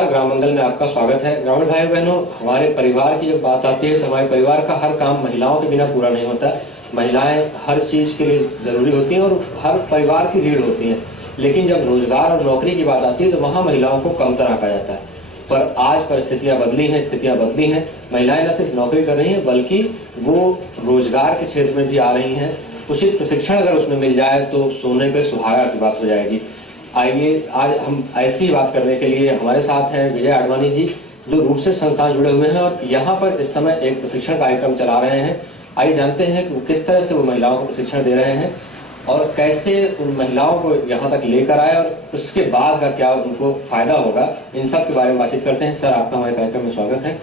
नमस्कार, ग्राम मंगल में आपका स्वागत है। ग्रामीण भाई बहनों, हमारे परिवार की जब बात आती है तो हमारे परिवार का हर काम महिलाओं के बिना पूरा नहीं होता। महिलाएं हर चीज़ के लिए ज़रूरी होती हैं और हर परिवार की रीढ़ होती हैं। लेकिन जब रोजगार और नौकरी की बात आती है तो वहाँ महिलाओं को कमतर आंका जाता है। पर आज परिस्थितियाँ बदली हैं, स्थितियाँ बदली हैं। महिलाएं न सिर्फ नौकरी कर रही हैं बल्कि वो रोजगार के क्षेत्र में भी आ रही हैं। उचित प्रशिक्षण अगर उसमें मिल जाए तो सोने पे सुहागा की बात हो जाएगी। आइए आज हम ऐसी बात करने के लिए हमारे साथ हैं विजय आडवाणी जी, जो रूटसेट संस्थान जुड़े हुए हैं और यहाँ पर इस समय एक प्रशिक्षण कार्यक्रम चला रहे हैं। आइए जानते हैं कि किस तरह से वो महिलाओं को प्रशिक्षण दे रहे हैं और कैसे उन महिलाओं को यहाँ तक लेकर आए और उसके बाद का क्या उनको फायदा होगा, इन सब के बारे में बातचीत करते हैं। सर, आपका हमारे कार्यक्रम में स्वागत है।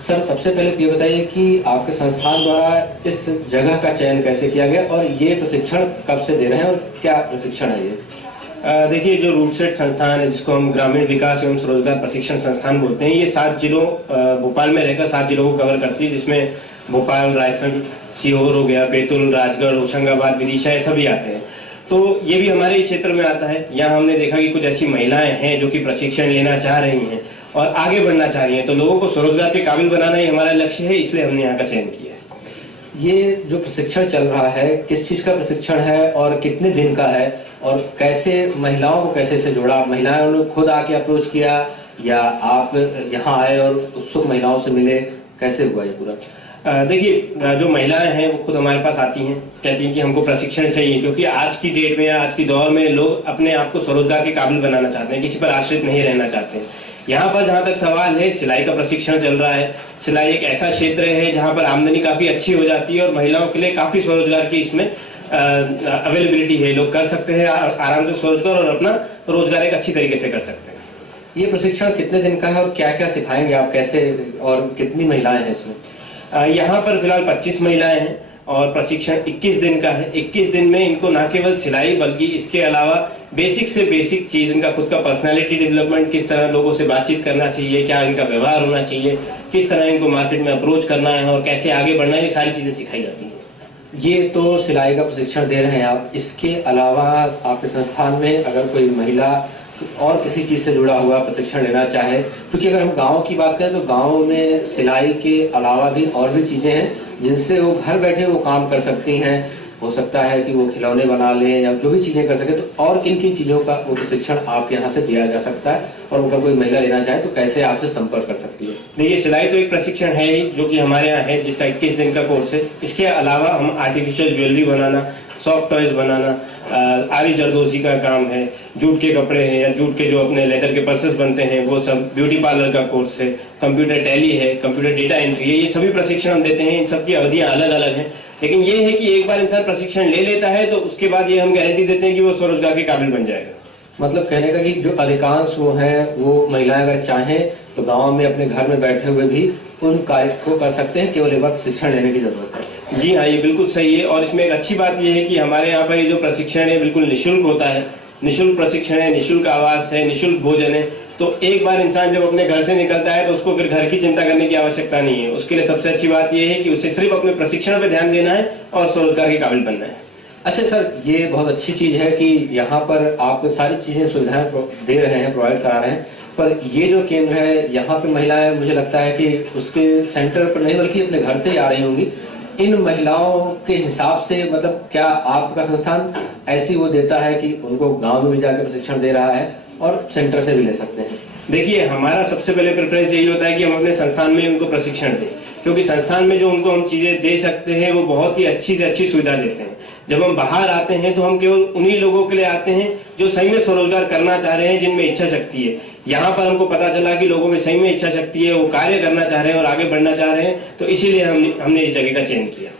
सर, सबसे पहले तो ये बताइए कि आपके संस्थान द्वारा इस जगह का चयन कैसे किया गया और ये प्रशिक्षण कब से दे रहे हैं और क्या प्रशिक्षण है ये? देखिए, जो रूटसेट संस्थान है जिसको हम ग्रामीण विकास एवं स्वरोजगार प्रशिक्षण संस्थान बोलते हैं, ये 7 जिलों भोपाल में रहकर 7 जिलों को कवर करती है, जिसमें भोपाल, रायसेन, सीहोर हो गया, बैतूल, राजगढ़, होशंगाबाद, विदिशा, ये सभी आते हैं। तो ये भी हमारे इस क्षेत्र में आता है। यहाँ हमने देखा कि कुछ ऐसी महिलाएं हैं जो कि प्रशिक्षण लेना चाह रही हैं और आगे बढ़ना चाह रही हैं। तो लोगों को स्वरोजगार के काबिल बनाना ही हमारा लक्ष्य है, इसलिए हमने यहाँ का चयन किया है। ये जो प्रशिक्षण चल रहा है, किस चीज का प्रशिक्षण है और कितने दिन का है और कैसे महिलाओं को कैसे से जोड़ा? महिलाओं ने खुद आके अप्रोच किया या आप यहाँ आए और उत्सुक महिलाओं से मिले, कैसे हुआ ये पूरा? देखिए, जो महिलाएं हैं वो खुद हमारे पास आती हैं, कहती हैं कि हमको प्रशिक्षण चाहिए, क्योंकि आज की डेट में या आज की दौर में लोग अपने आप को स्वरोजगार के काबिल बनाना चाहते हैं, किसी पर आश्रित नहीं रहना चाहते हैं। यहाँ पर जहाँ तक सवाल है, सिलाई का प्रशिक्षण चल रहा है। सिलाई एक ऐसा क्षेत्र है जहाँ पर आमदनी काफी अच्छी हो जाती है और महिलाओं के लिए काफी स्वरोजगार की इसमें अवेलेबिलिटी है। लोग कर सकते हैं आराम से स्वरोजगार और अपना रोजगार एक अच्छी तरीके से कर सकते हैं। ये प्रशिक्षण कितने दिन का है और क्या क्या सिखाएंगे आप, कैसे और कितनी महिलाएं हैं इसमें? यहाँ पर फिलहाल 25 महिलाएं हैं और प्रशिक्षण 21 दिन का है। 21 दिन में इनको न केवल सिलाई बल्कि इसके अलावा बेसिक से बेसिक चीज, इनका खुद का पर्सनालिटी डेवलपमेंट, किस तरह लोगों से बातचीत करना चाहिए, क्या इनका व्यवहार होना चाहिए, किस तरह इनको मार्केट में अप्रोच करना है और कैसे आगे बढ़ना है, ये सारी चीजें सिखाई जाती हैं। ये तो सिलाई का प्रशिक्षण दे रहे हैं आप। इसके अलावा आपके संस्थान में अगर कोई महिला और किसी चीज से जुड़ा हुआ प्रशिक्षण लेना चाहे, क्योंकि अगर हम गांव की बात करें तो गांव में सिलाई के अलावा भी और भी चीजें हैं जिनसे वो घर बैठे वो काम कर सकती हैं। हो सकता है कि वो खिलौने बना लें या जो भी चीजें कर सके, तो और किन किन चीजों का वो प्रशिक्षण आपके यहाँ से दिया जा सकता है और अगर कोई महिला लेना चाहे तो कैसे आपसे संपर्क कर सकती है? देखिए, सिलाई तो एक प्रशिक्षण है ही जो कि हमारे यहाँ है, जिसका 21 दिन का कोर्स है। इसके अलावा हम आर्टिफिशियल ज्वेलरी बनाना, सॉफ्ट टॉयज बनाना, आरी जरदोजी का काम है, जूट के कपड़े हैं या जूट के जो अपने लेदर के पर्सेस बनते हैं वो सब, ब्यूटी पार्लर का कोर्स है, कंप्यूटर टैली है, कंप्यूटर डेटा एंट्री है, ये सभी प्रशिक्षण हम देते हैं। इन सब की अवधियां अलग अलग हैं, लेकिन ये है कि एक बार इंसान प्रशिक्षण ले लेता है तो उसके बाद ये हम गारंटी देते हैं कि वो स्वरोजगार के काबिल बन जाएगा। मतलब कहने का कि जो अधिकांश वो हैं, वो महिलाएं अगर चाहें तो गांव में अपने घर में बैठे हुए भी उन कार्य को कर सकते हैं, केवल एक बार प्रशिक्षण लेने की जरूरत है। जी हाँ, ये बिल्कुल सही है। और इसमें एक अच्छी बात ये है कि हमारे यहाँ पर ये जो प्रशिक्षण है बिल्कुल निःशुल्क होता है। निःशुल्क प्रशिक्षण है, निःशुल्क आवास है, निःशुल्क भोजन है। तो एक बार इंसान जब अपने घर से निकलता है तो उसको फिर घर की चिंता करने की आवश्यकता नहीं है। उसके लिए सबसे अच्छी बात यह है कि उसे सिर्फ अपने प्रशिक्षण पर ध्यान देना है और स्वरोजगार के काबिल बनना है। अच्छा सर, ये बहुत अच्छी चीज है कि यहाँ पर आप सारी चीजें सुविधाएं दे रहे हैं, प्रोवाइड करा रहे हैं। पर ये जो केंद्र है, यहाँ पे महिलाएं, मुझे लगता है कि उसके सेंटर पर नहीं बल्कि अपने घर से ही आ रही होंगी। इन महिलाओं के हिसाब से मतलब क्या आपका संस्थान ऐसी वो देता है कि उनको गांव में भी जाकर प्रशिक्षण दे रहा है और सेंटर से भी ले सकते हैं? देखिए, हमारा सबसे पहले प्रेफरेंस यही होता है कि हम अपने संस्थान में उनको प्रशिक्षण दें, क्योंकि संस्थान में जो उनको हम चीजें दे सकते हैं वो बहुत ही अच्छी से अच्छी सुविधा देते हैं। जब हम बाहर आते हैं तो हम केवल उन्हीं लोगों के लिए आते हैं जो सही में स्वरोजगार करना चाह रहे हैं, जिनमें इच्छा शक्ति है। यहाँ पर हमको पता चला कि लोगों में सही में इच्छा शक्ति है, वो कार्य करना चाह रहे हैं और आगे बढ़ना चाह रहे हैं, तो इसीलिए हमने इस जगह का चयन किया।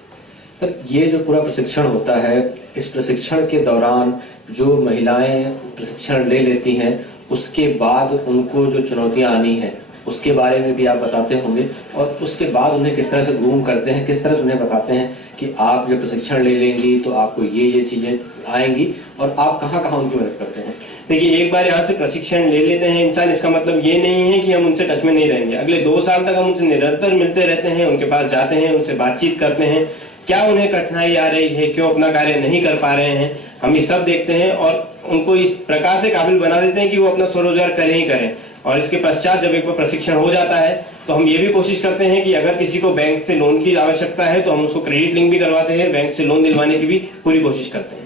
सर, ये जो पूरा प्रशिक्षण होता है, इस प्रशिक्षण के दौरान जो महिलाएं प्रशिक्षण ले लेती हैं उसके बाद उनको जो चुनौतियां आनी है उसके बारे में भी आप बताते होंगे और उसके बाद उन्हें किस तरह से ग्रूम करते हैं, किस तरह से उन्हें बताते हैं कि आप जब प्रशिक्षण ले लेंगी तो आपको ये चीजें आएंगी और आप कहाँ कहाँ उनकी मदद करते हैं? देखिए, एक बार यहाँ से प्रशिक्षण ले लेते हैं इंसान, इसका मतलब ये नहीं है कि हम उनसे टच में नहीं रहेंगे। अगले 2 साल तक हम उनसे निरंतर मिलते रहते हैं, उनके पास जाते हैं, उनसे बातचीत करते हैं, क्या उन्हें कठिनाई आ रही है, क्यों अपना कार्य नहीं कर पा रहे हैं, हम ये सब देखते हैं और उनको इस प्रकार से काबिल बना देते हैं कि वो अपना स्वरोजगार करें ही करें। और इसके पश्चात जब एक बार प्रशिक्षण हो जाता है तो हम ये भी कोशिश करते हैं कि अगर किसी को बैंक से लोन की आवश्यकता है तो हम उसको क्रेडिट लिंक भी करवाते हैं, बैंक से लोन दिलवाने की भी पूरी कोशिश करते हैं।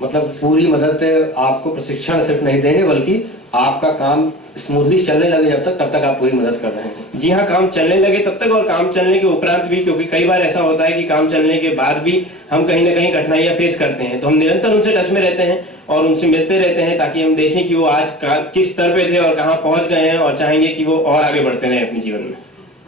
मतलब पूरी मदद आपको प्रशिक्षण सिर्फ नहीं देंगे बल्कि आपका काम स्मूथली चलने लगे जब तक, तब तक आप पूरी मदद कर रहे हैं। जी हाँ, काम चलने लगे तब तक और काम चलने के उपरांत भी, क्योंकि कई बार ऐसा होता है कि काम चलने के बाद भी हम कहीं ना कहीं कठिनाइयां फेस करते हैं, तो हम निरंतर उनसे टच में रहते हैं और उनसे मिलते रहते हैं ताकि हम देखें कि वो आज किस स्तर पे थे और कहाँ पहुंच गए हैं और चाहेंगे कि वो और आगे बढ़ते रहें अपने जीवन में।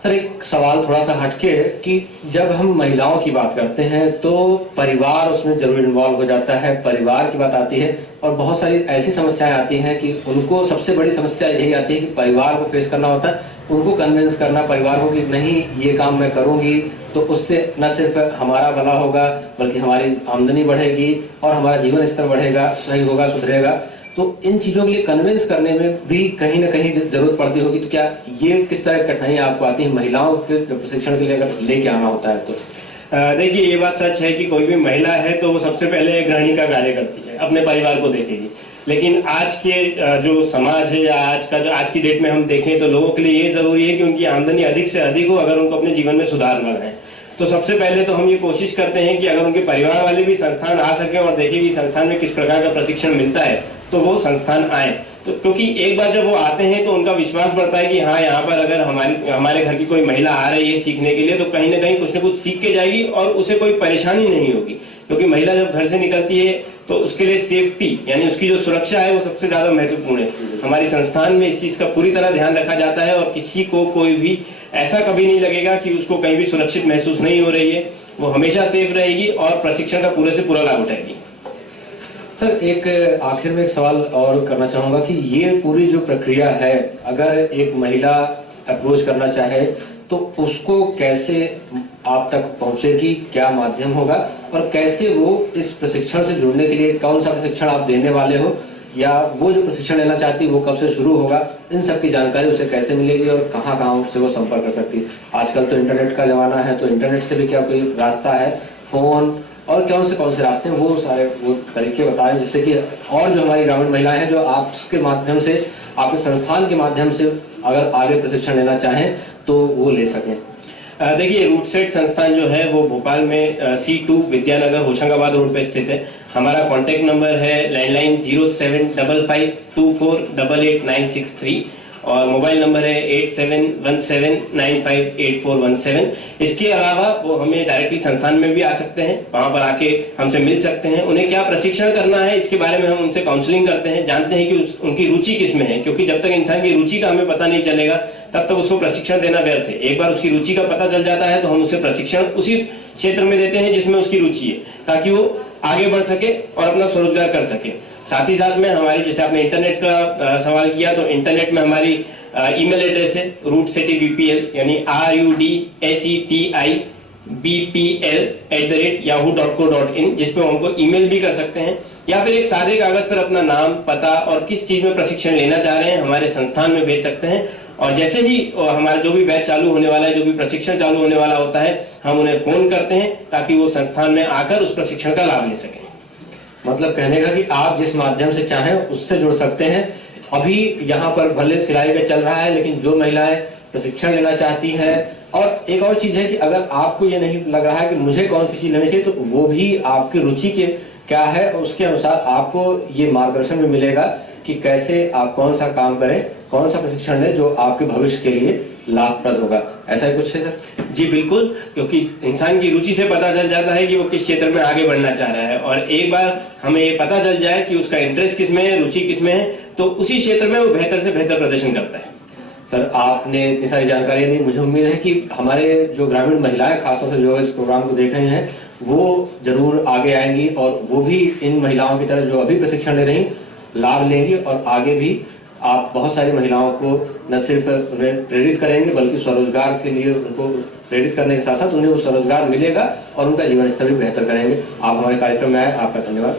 सर एक सवाल थोड़ा सा हटके कि जब हम महिलाओं की बात करते हैं तो परिवार उसमें जरूर इन्वॉल्व हो जाता है, परिवार की बात आती है और बहुत सारी ऐसी समस्याएं आती हैं कि उनको सबसे बड़ी समस्या यही आती है कि परिवार को फेस करना होता है, उनको कन्विंस करना परिवार को कि नहीं ये काम मैं करूंगी तो उससे न सिर्फ हमारा भला होगा बल्कि हमारी आमदनी बढ़ेगी और हमारा जीवन स्तर बढ़ेगा, सही होगा, सुधरेगा। तो इन चीजों के लिए कन्विंस करने में भी कहीं ना कहीं जरूरत पड़ती होगी, तो क्या ये किस तरह की कठिनाइयां आपको आती हैं महिलाओं के प्रशिक्षण के लिए अगर लेके आना होता है तो? देखिए ये बात सच है कि कोई भी महिला है तो वो सबसे पहले गृहिणी का कार्य करती है, अपने परिवार को देखेगी। लेकिन आज के जो समाज है या आज की डेट में हम देखें तो लोगों के लिए ये जरूरी है कि उनकी आमदनी अधिक से अधिक हो अगर उनको अपने जीवन में सुधार करना है। तो सबसे पहले तो हम ये कोशिश करते हैं कि अगर उनके परिवार वाले भी संस्थान आ सके और देखें कि संस्थान में किस प्रकार का प्रशिक्षण मिलता है तो वो संस्थान आए। तो क्योंकि एक बार जब वो आते हैं तो उनका विश्वास बढ़ता है कि हाँ यहाँ पर अगर हमारे घर की कोई महिला आ रही है सीखने के लिए तो कहीं ना कहीं कुछ न कुछ सीख के जाएगी और उसे कोई परेशानी नहीं होगी। क्योंकि महिला जब घर से निकलती है तो उसके लिए सेफ्टी यानी उसकी जो सुरक्षा है वो सबसे ज्यादा महत्वपूर्ण है। हमारी संस्थान में इस चीज का पूरी तरह ध्यान रखा जाता है और किसी को कोई भी ऐसा कभी नहीं लगेगा कि उसको कहीं भी सुरक्षित महसूस नहीं हो रही है, वो हमेशा सेफ रहेगी और प्रशिक्षण का पूरे से पूरा लाभ उठाएगी। सर एक आखिर में एक सवाल और करना चाहूंगा कि ये पूरी जो प्रक्रिया है अगर एक महिला अप्रोच करना चाहे तो उसको कैसे आप तक पहुंचेगी, क्या माध्यम होगा और कैसे वो इस प्रशिक्षण से जुड़ने के लिए कौन सा प्रशिक्षण आप देने वाले हो या वो जो प्रशिक्षण लेना चाहती है वो कब से शुरू होगा, इन सब की जानकारी उसे कैसे मिलेगी और कहाँ कहाँ से वो संपर्क कर सकती है? आजकल तो इंटरनेट का जमाना है, तो इंटरनेट से भी क्या कोई रास्ता है, फोन और कौन से रास्ते हैं, वो सारे वो तरीके बताएं जिससे कि और जो हमारी ग्रामीण महिलाएं हैं जो आपके माध्यम से, आपके संस्थान के माध्यम से अगर आगे प्रशिक्षण लेना चाहें तो वो ले सकें। देखिए रूट सेट संस्थान जो है वो भोपाल में C2 विद्यानगर होशंगाबाद रोड पे स्थित है। हमारा कॉन्टैक्ट नंबर है लैंडलाइन 075524888963 और मोबाइल नंबर है 8717958417। इसके अलावा वो हमें डायरेक्टली संस्थान में भी आ सकते हैं, वहां पर आके हमसे मिल सकते हैं। उन्हें क्या प्रशिक्षण करना है इसके बारे में हम उनसे काउंसलिंग करते हैं, जानते हैं कि उनकी रुचि किस में है, क्योंकि जब तक इंसान की रुचि का हमें पता नहीं चलेगा तब तक उसको प्रशिक्षण देना व्यर्थ है। एक बार उसकी रुचि का पता चल जाता है तो हम उसे प्रशिक्षण उसी क्षेत्र में देते हैं जिसमें उसकी रुचि है, ताकि वो आगे बढ़ सके और अपना स्वरोजगार कर सके। साथ ही साथ में हमारी, जैसे आपने इंटरनेट का सवाल किया, तो इंटरनेट में हमारी ईमेल एड्रेस है RootSetiBPL यानी RUDSETIBPL@yahoo.co.in, जिसपे हमको ईमेल भी कर सकते हैं या फिर एक सादे कागज पर अपना नाम, पता और किस चीज में प्रशिक्षण लेना चाह रहे हैं हमारे संस्थान में भेज सकते हैं। और जैसे ही हमारा जो भी बैच चालू होने वाला है, जो भी प्रशिक्षण चालू होने वाला होता है, हम उन्हें फोन करते हैं ताकि वो संस्थान में आकर उस प्रशिक्षण का लाभ ले सकें। मतलब कहने का कि आप जिस माध्यम से चाहें उससे जुड़ सकते हैं। अभी यहाँ पर भले सिलाई का चल रहा है, लेकिन जो महिलाएं प्रशिक्षण लेना चाहती हैं, और एक और चीज है कि अगर आपको ये नहीं लग रहा है कि मुझे कौन सी चीज लेनी चाहिए, तो वो भी आपकी रुचि के क्या है उसके अनुसार आपको ये मार्गदर्शन भी मिलेगा कि कैसे आप कौन सा काम करें, कौन सा प्रशिक्षण लें जो आपके भविष्य के लिए लाभप्रद होगा। ऐसा ही कुछ है सर? जी बिल्कुल, क्योंकि इंसान की रुचि से पता चल जाता है कि वो किस क्षेत्र में आगे बढ़ना चाह रहा है, और एक बार हमें ये पता चल जाए कि उसका इंटरेस्ट किस में है, रुचि किस में है, तो उसी क्षेत्र में वो बेहतर से बेहतर प्रदर्शन करता है। सर आपने इतनी सारी जानकारी दी, मुझे उम्मीद है कि हमारे जो ग्रामीण महिलाएं खासतौर से जो इस प्रोग्राम को देख रही हैं वो जरूर आगे आएंगी और वो भी इन महिलाओं की तरह जो अभी प्रशिक्षण ले रही लाभ लेंगी, और आगे भी आप बहुत सारी महिलाओं को न सिर्फ उन्हें प्रेरित करेंगे बल्कि स्वरोजगार के लिए उनको प्रेरित करने के साथ साथ उन्हें वो स्वरोजगार मिलेगा और उनका जीवन स्तर भी बेहतर करेंगे। आप हमारे कार्यक्रम में आए, आपका धन्यवाद।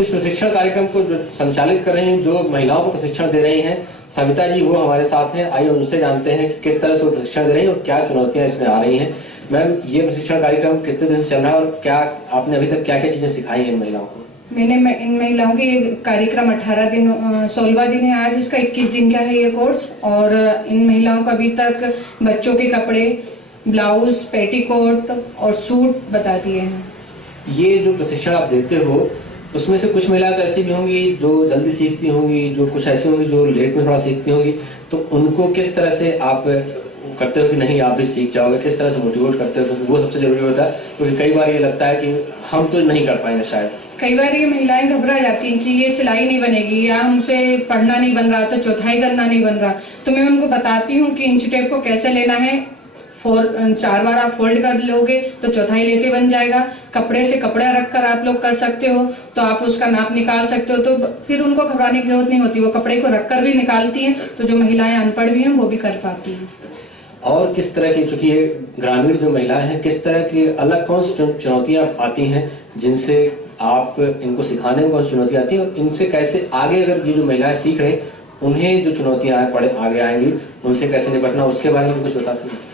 इस प्रशिक्षण कार्यक्रम को जो संचालित कर रही हैं, जो महिलाओं को प्रशिक्षण दे रही हैं, सविता जी, वो हमारे साथ हैं। आइए उनसे जानते हैं कि किस तरह से वो प्रशिक्षण दे रही हैं और क्या चुनौतियां इसमें आ रही हैं। मैम, ये प्रशिक्षण कार्यक्रम कितने दिन से चल रहा है और क्या आपने अभी तक क्या क्या चीजें सिखाई हैं इन महिलाओं को? मैंने इन महिलाओं के ये कार्यक्रम 16वां दिन है आज, इसका 21 दिन का है ये कोर्स। और इन महिलाओं को अभी तक बच्चों के कपड़े, ब्लाउज, पेटीकोट और सूट बता दिए हैं। ये जो प्रशिक्षण आप देते हो उसमें से कुछ महिलाएं तो ऐसी भी होंगी जो जल्दी सीखती होंगी, जो कुछ ऐसी होंगी जो लेट में थोड़ा सीखती होंगी, तो उनको किस तरह से आप करते हो कि नहीं आप भी सीख जाओगे, किस तरह से मोटिवेट करते हो? क्योंकि वो सबसे जरूरी होता है, क्योंकि कई बार ये लगता है कि हम तो नहीं कर पाएंगे शायद। कई बार ये महिलाएं घबरा जाती हैं कि ये सिलाई नहीं बनेगी या हमसे पढ़ना नहीं बन रहा, तो चौथाई करना नहीं बन रहा। तो मैं उनको बताती हूँ कि इंच टेप को कैसे लेना है। 4 बार आप फोल्ड कर लोगे तो चौथाई लेके बन जाएगा। कपड़े से कपड़ा रखकर आप लोग कर सकते हो, तो आप उसका नाप निकाल सकते हो। तो फिर उनको घबराने की जरूरत नहीं होती, वो कपड़े को रखकर भी निकालती हैं। तो जो महिलाएं अनपढ़ भी हैं वो भी कर पाती हैं। और किस तरह की, चूंकि ये ग्रामीण जो महिलाएं हैं, किस तरह की अलग कौन सी चुनौतियां आती हैं जिनसे आप इनको सिखाने में कौन सी चुनौतियां आती हैं, और इनसे कैसे आगे अगर ये जो महिलाएं सीख रही उन्हें जो चुनौतियां आगे आएंगी उनसे कैसे निपटना, उसके बारे में कुछ बताती हैं?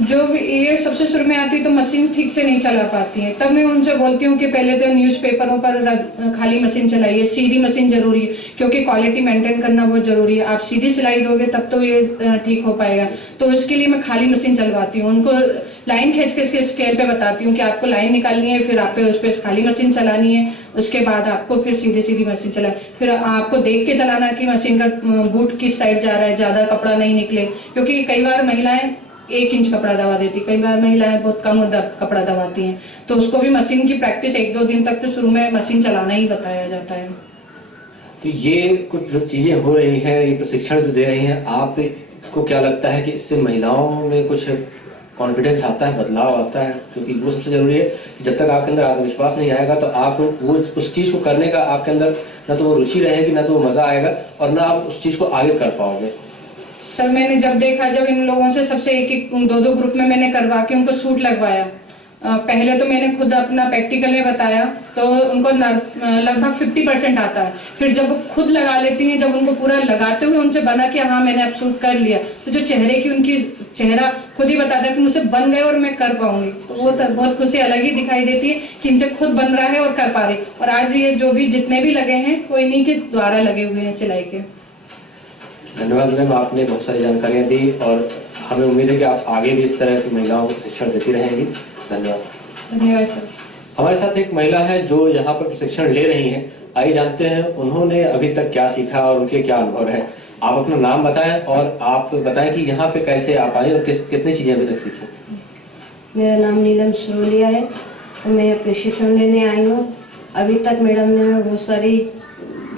जो ये सबसे शुरू में आती है तो मशीन ठीक से नहीं चला पाती है, तब मैं उनसे बोलती हूँ कि पहले तो न्यूज़पेपरों पर खाली मशीन चलाइए। सीधी मशीन जरूरी है क्योंकि क्वालिटी मेंटेन करना बहुत जरूरी है। आप सीधी सिलाई दोगे तब तो ये ठीक हो पाएगा। तो इसके लिए मैं खाली मशीन चलवाती हूँ, उनको लाइन खींच के इसके स्केल पे बताती हूँ कि आपको लाइन निकालनी है, फिर आप उस पर खाली मशीन चलानी है, उसके बाद आपको फिर सीधी मशीन चला, फिर आपको देख के चलाना कि मशीन का बूट किस साइड जा रहा है, ज्यादा कपड़ा नहीं निकले। क्योंकि कई बार महिलाएं 1 इंच कपड़ा दबा देती, कई बार महिलाएं बहुत कम कपड़ा दबाती हैं। तो उसको भी मशीन की प्रैक्टिस 1-2 दिन तक तो शुरू में मशीन चलाना ही बताया जाता है। तो ये कुछ जो चीजें हो रही हैं, ये प्रशिक्षण जो दे रही हैं, आपको क्या लगता है कि इससे महिलाओं में कुछ कॉन्फिडेंस आता है, बदलाव आता है? क्योंकि वो सबसे जरूरी है। जब तक आपके अंदर आत्मविश्वास नहीं आएगा तो आप वो उस चीज को करने का आपके अंदर ना तो वो रुचि रहेगी, ना तो वो मजा आएगा, और ना आप उस चीज को आगे कर पाओगे। सर मैंने जब देखा, जब इन लोगों से सबसे 1-2 ग्रुप में मैंने करवा के उनको सूट लगवाया, पहले तो मैंने खुद अपना प्रैक्टिकल में बताया तो उनको लगभग 50% आता है। फिर जब वो खुद लगा लेती हैं, जब उनको पूरा लगाते हुए उनसे बना कि हाँ मैंने अब सूट कर लिया, तो जो उनकी चेहरा खुद ही बताता है कि मुझसे बन गए और मैं कर पाऊंगी, तो वो बहुत खुशी अलग ही दिखाई देती है कि इनसे खुद बन रहा है और कर पा रहे। और आज ये जो भी जितने भी लगे हैं वो इन्हीं के द्वारा लगे हुए हैं सिलाई के। धन्यवाद मैम, आपने बहुत सारी जानकारियां दी और हमें उम्मीद है कि आप आगे भी इस तरह की महिलाओं को प्रशिक्षण देती रहेंगी। धन्यवाद। धन्यवाद सर। हमारे साथ एक महिला है जो यहाँ पर प्रशिक्षण ले रही हैं। आइए जानते हैं उन्होंने अभी तक क्या सीखा और उनके क्या अनुभव है। आप अपना नाम बताएं और आप बताएं कि यहाँ पे कैसे आप आए और कितनी चीजें अभी तक सीखी। मेरा नाम नीलम सरोलिया है और मैं प्रशिक्षण लेने आई हूँ। अभी तक मैडम ने बहुत सारी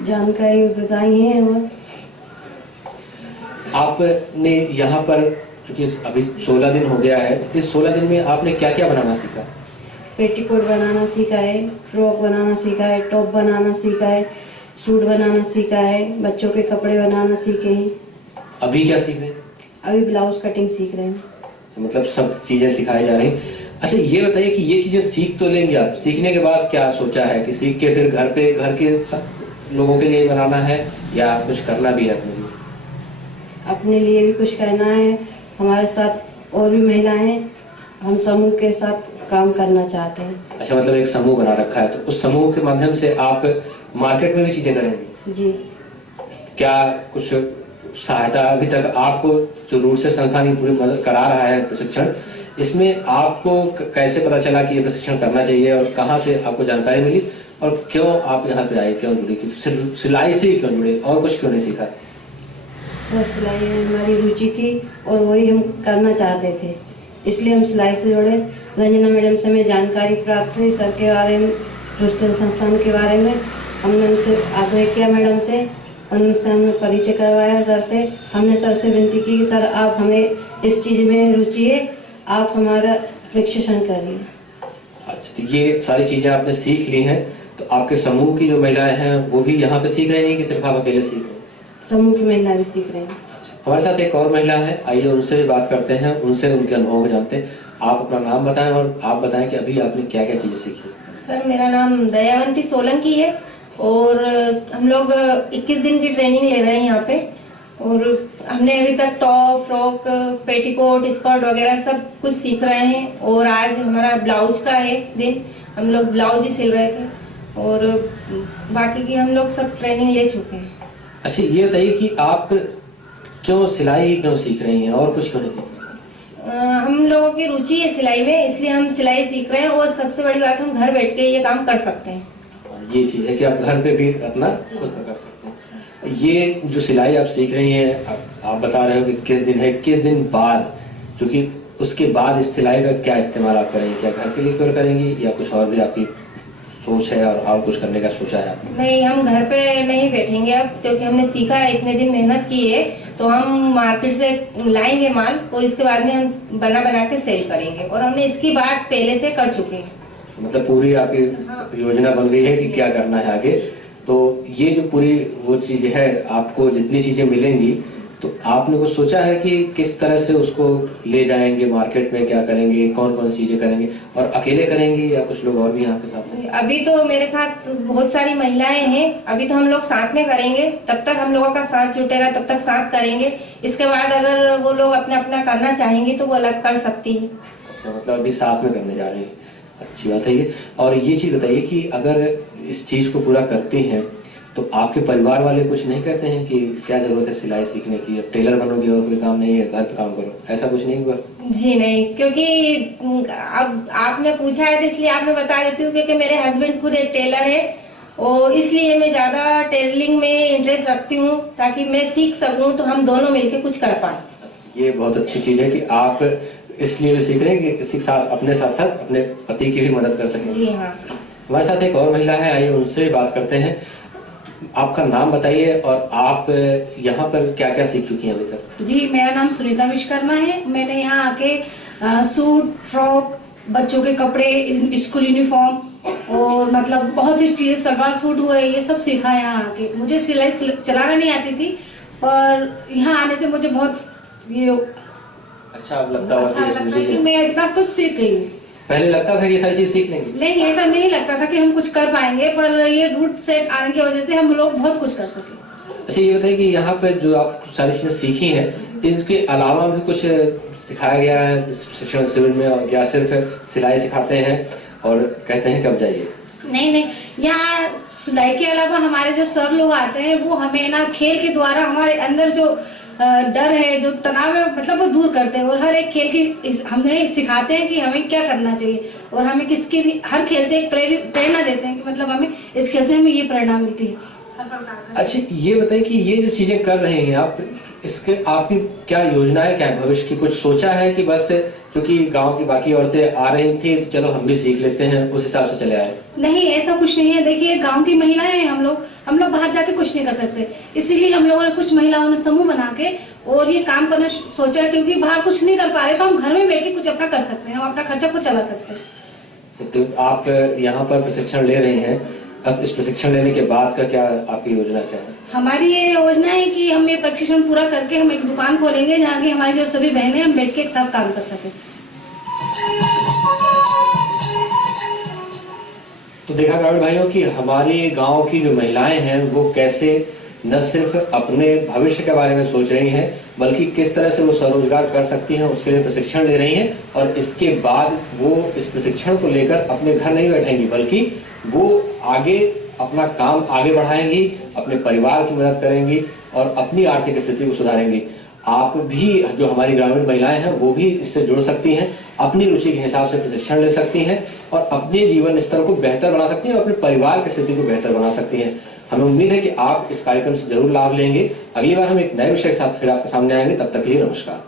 जानकारी बताई हैं। और आपने यहाँ पर क्योंकि अभी 16 दिन हो गया है, तो इस 16 दिन में आपने क्या क्या बनाना सीखा? पेटीकोट बनाना सीखा है, फ्रॉक बनाना सीखा है, टॉप बनाना सीखा है, सूट बनाना सीखा है, बच्चों के कपड़े बनाना सीखे हैं। अभी क्या सीख रहे हैं? अभी ब्लाउज कटिंग सीख रहे हैं। मतलब सब चीजें सिखाई जा रही। अच्छा ये बताइए कि ये चीजें सीख तो लेंगे आप, सीखने के बाद क्या सोचा है कि सीख के फिर घर के लोगों के लिए बनाना है या कुछ करना भी है अपने लिए? अपने लिए भी कुछ करना है। हमारे साथ और भी महिलाएं हैं, हम समूह के साथ काम करना चाहते हैं। अच्छा, मतलब एक समूह बना रखा है, तो उस समूह के माध्यम से आप मार्केट में भी चीजें करेंगे? जी। क्या कुछ सहायता अभी तक आपको जो रूट से संस्थान की पूरी मदद करा रहा है प्रशिक्षण, इसमें आपको कैसे पता चला कि ये प्रशिक्षण करना चाहिए और कहाँ से आपको जानकारी मिली और क्यों आप यहाँ पे आए, क्यों जुड़े? सिलाई से क्यों जुड़े और कुछ क्यों नहीं सीखा? सिलाई में हमारी रुचि थी और वही हम करना चाहते थे, इसलिए हम सिलाई से जुड़े। रंजना मैडम से हमें जानकारी प्राप्त हुई सर के बारे में, रोस्टर संस्थान के बारे में। हमने उनसे आग्रह किया मैडम से, उनसे हमने परिचय करवाया सर से। हमने सर से विनती की कि सर आप हमें इस चीज़ में रुचि है, आप हमारा प्रशिक्षण करिए। अच्छा, तो ये सारी चीजें आपने सीख ली हैं, तो आपके समूह की जो महिलाएं हैं वो भी यहाँ पे सीख रही हैं कि सिर्फ आप अकेले सीख रहे हैं? समूह की महिला भी सीख रहे हैं। हमारे साथ एक और महिला है, आइए उनसे भी बात करते हैं, उनसे उनके अनुभव को जानते हैं। आप अपना नाम बताएं और आप बताएं कि अभी आपने क्या क्या चीजें सीखी। सर मेरा नाम दयावंती सोलंकी है और हम लोग 21 दिन की ट्रेनिंग ले रहे हैं यहाँ पे। और हमने अभी तक टॉप, फ्रॉक, पेटीकोट, स्कर्ट वगैरह सब कुछ सीख रहे हैं। और आज हमारा ब्लाउज का है दिन, हम लोग ब्लाउज ही सिल रहे थे। और बाकी की हम लोग सब ट्रेनिंग ले चुके हैं। अच्छा, ये बताइए कि आप क्यों सिलाई ही क्यों सीख रही हैं और कुछ क्यों नहीं सीख रही? हम लोगों की रुचि है सिलाई में, इसलिए हम सिलाई सीख रहे हैं। और सबसे बड़ी बात, हम घर बैठ के ये काम कर सकते हैं। ये चीज़ है कि आप घर पे भी अपना खुद का कर सकते हैं। ये जो सिलाई आप सीख रही हैं, आप बता रहे हो कि किस दिन है, किस दिन बाद, क्योंकि उसके बाद इस सिलाई का क्या इस्तेमाल आप करेंगे? क्या घर के लिए केवल करेंगी या कुछ और भी आपकी सोच है और और कुछ करने का सोचा है आपने? नहीं, हम घर पे नहीं बैठेंगे अब, क्योंकि हमने सीखा है, इतने दिन मेहनत की है, तो हम मार्केट से लाएंगे माल और इसके बाद में हम बना के सेल करेंगे। और हमने इसकी बात पहले से कर चुके हैं। मतलब पूरी आपकी योजना बन गई है कि क्या करना है आगे। तो ये जो पूरी वो चीज़ है, आपको जितनी चीज़ें मिलेंगी, तो आपने कुछ सोचा है कि किस तरह से उसको ले जाएंगे मार्केट में, क्या करेंगे, कौन कौन सी चीज़ें करेंगे, और अकेले करेंगे या कुछ लोग और भी यहाँ पे साथ हैं? अभी तो मेरे साथ बहुत सारी महिलाएं हैं, अभी तो हम लोग साथ में करेंगे। तब तक हम लोगों का साथ जुटेगा, तब तक साथ करेंगे। इसके बाद अगर वो लोग अपना अपना करना चाहेंगे तो वो अलग कर सकती है। अच्छा, मतलब अभी साथ में करने जा रहे हैं, अच्छी बात है ये। और ये चीज़ बताइए कि अगर इस चीज़ को पूरा करती हैं तो आपके परिवार वाले कुछ नहीं कहते हैं कि क्या जरूरत है सिलाई सीखने की, अब टेलर बनोगे और कोई काम नहीं है, घर पे काम करो, ऐसा कुछ नहीं हुआ? जी नहीं, क्योंकि अब आपने पूछा है तो इसलिए आपने बता देती हूँ, क्योंकि मेरे हस्बैंड खुद एक टेलर है और इसलिए मैं ज्यादा टेलरिंग में इंटरेस्ट रखती हूँ, ताकि मैं सीख सकूँ तो हम दोनों मिलकर कुछ कर पाए। ये बहुत अच्छी चीज़ है कि आप इसलिए भी सीख रहे हैं कि इसी के साथ अपने साथ साथ अपने पति की भी मदद कर सकें। जी हाँ। हमारे साथ एक और महिला है, आइए उनसे बात करते हैं। आपका नाम बताइए और आप यहाँ पर क्या क्या सीख चुकी हैं अभी तक? जी, मेरा नाम सुनीता विश्वकर्मा है। मैंने यहाँ आके सूट, फ्रॉक, बच्चों के कपड़े, स्कूल यूनिफॉर्म और मतलब बहुत सी चीजें, सलवार सूट हुए, ये सब सीखा है यहाँ आके। मुझे सिलाई चलाना नहीं आती थी, पर यहाँ आने से मुझे बहुत ये अच्छा लगता है कि मैं इतना कुछ सीख गई हूँ। पहले लगता था कि सारी चीज सीख लेंगे? नहीं, ऐसा नहीं लगता था कि हम कुछ कर पाएंगे, पर ये रूट सेट आने की वजह से हम लोग बहुत कुछ कर सके। अच्छा, ये बताइए कि यहाँ पे जो आप सारी चीजें सीखी हैं, इसके अलावा भी कुछ सिखाया गया है शिक्षण शिविर में, और या सिर्फ सिलाई सिखाते हैं और कहते हैं कब जाइए? नहीं, यहाँ सिलाई के अलावा हमारे जो सर लोग आते हैं वो हमें ना खेल के द्वारा हमारे अंदर जो डर है, जो तनाव है, मतलब वो दूर करते हैं। और हर एक खेल की हमें सिखाते हैं कि हमें क्या करना चाहिए, और हमें किसके हर खेल से एक प्रेरणा देते हैं कि मतलब हमें इस खेल से हमें ये प्रेरणा मिलती है। अच्छा, ये बताइए कि ये जो चीजें कर रहे हैं आप, इसके आपकी क्या योजना है, क्या है भविष्य की? कुछ सोचा है कि बस क्योंकि गांव की बाकी औरतें आ रही थी तो चलो हम भी सीख लेते हैं, उस हिसाब से चले आए? नहीं, ऐसा कुछ नहीं है। देखिए, गांव की महिलाएं हैं, हम लोग बाहर जाके कुछ नहीं कर सकते, इसीलिए हम लोगों ने कुछ महिलाओं ने समूह बना के और ये काम करना सोचा, क्योंकि बाहर कुछ नहीं कर पा रहे तो हम घर में बैठ के कुछ अपना कर सकते हैं, हम अपना खर्चा खुद चला सकते हैं। तो आप यहाँ पर प्रशिक्षण ले रहे हैं, अब इस प्रशिक्षण लेने के बाद का क्या आपकी योजना क्या है? हमारी ये योजना है कि हम ये प्रशिक्षण पूरा करके हम एक दुकान खोलेंगे जहाँ की हमारी जो सभी बहनें हम बैठ के एक साथ काम कर सकें। तो देखा ग्रामीण भाइयों कि हमारी गांव की जो महिलाएं हैं वो कैसे न सिर्फ अपने भविष्य के बारे में सोच रही हैं, बल्कि किस तरह से वो स्वरोजगार कर सकती हैं उसके लिए प्रशिक्षण ले रही हैं। और इसके बाद वो इस प्रशिक्षण को लेकर अपने घर नहीं बैठेंगी, बल्कि वो आगे अपना काम आगे बढ़ाएंगी, अपने परिवार की मदद करेंगी और अपनी आर्थिक स्थिति को सुधारेंगी। आप भी जो हमारी ग्रामीण महिलाएं हैं वो भी इससे जुड़ सकती हैं, अपनी रुचि के हिसाब से प्रशिक्षण ले सकती हैं और अपने जीवन स्तर को बेहतर बना सकती हैं और अपने परिवार की स्थिति को बेहतर बना सकती हैं। हमें उम्मीद है कि आप इस कार्यक्रम से जरूर लाभ लेंगे। अगली बार हम एक नए विषय के साथ फिर आपके सामने आएंगे, तब तक के लिए नमस्कार।